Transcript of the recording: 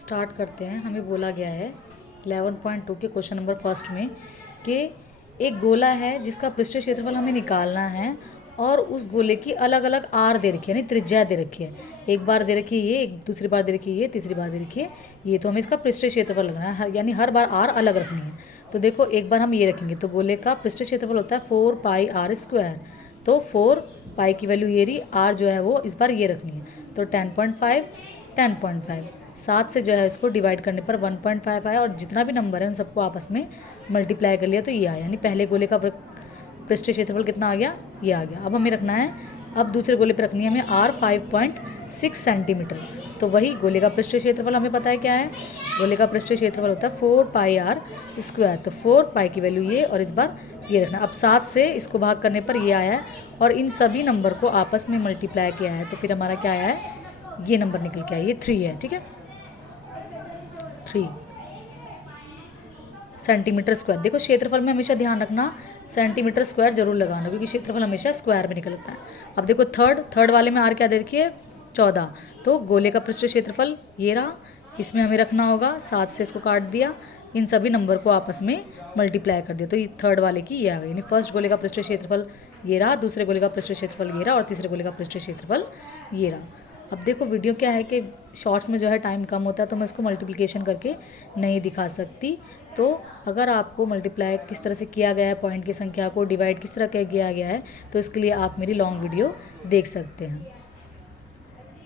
Start करते हैं। हमें बोला गया है 11.2 के क्वेश्चन नंबर फर्स्ट में कि एक गोला है जिसका पृष्ठीय क्षेत्रफल हमें निकालना है और उस गोले की अलग अलग आर दे रखी है, यानी त्रिज्या दे रखी है। एक बार दे रखी है ये, एक दूसरी बार दे रखी है ये, तीसरी बार दे रखी है ये। तो हमें इसका पृष्ठीय क्षेत्रफल लगना है, यानी हर बार आर अलग रखनी है। तो देखो एक बार हम ये रखेंगे तो गोले का पृष्ठीय क्षेत्रफल होता है 4πr²। तो 4π की वैल्यू ये रही, आर जो है वो इस बार ये रखनी है। तो 10.5 10.5 7 से जो है इसको डिवाइड करने पर 1.5 आया, और जितना भी नंबर है उन सबको आपस में मल्टीप्लाई कर लिया तो ये आया, यानी पहले गोले का पृष्ठीय क्षेत्रफल कितना आ गया, ये आ गया। अब हमें रखना है, अब दूसरे गोले पे रखनी है हमें आर 5.6 सेंटीमीटर। तो वही गोले का पृष्ठीय क्षेत्रफल हमें पता है क्या है, गोले का पृष्ठीय क्षेत्रफल होता है 4πr²। तो 4π की वैल्यू ये और इस बार ये रखना। अब 7 से इसको भाग करने पर ये आया है और इन सभी नंबर को आपस में मल्टीप्लाई किया है, तो फिर हमारा क्या आया है, ये नंबर निकल के आया, ये 3 है। ठीक है, 3 सेंटीमीटर स्क्वायर। देखो क्षेत्रफल में हमेशा ध्यान रखना सेंटीमीटर स्क्वायर जरूर लगाना, क्योंकि क्षेत्रफल हमेशा स्क्वायर में निकलता है। अब देखो थर्ड वाले में आर क्या दे रखी है, 14। तो गोले का पृष्ठीय क्षेत्रफल ये रहा, इसमें हमें रखना होगा 7 से इसको काट दिया, इन सभी नंबर को आपस में मल्टीप्लाई कर दिया, तो ये थर्ड वाले की ये आ गई। यानी फर्स्ट गोले का पृष्ठीय क्षेत्रफल ये रहा, दूसरे गोले का पृष्ठीय क्षेत्रफल ये रहा और तीसरे गोले का पृष्ठीय क्षेत्रफल ये रहा। अब देखो वीडियो क्या है कि शॉर्ट्स में जो है टाइम कम होता है, तो मैं इसको मल्टीप्लिकेशन करके नहीं दिखा सकती। तो अगर आपको मल्टीप्लाई किस तरह से किया गया है, पॉइंट की संख्या को डिवाइड किस तरह किया गया है, तो इसके लिए आप मेरी लॉन्ग वीडियो देख सकते हैं।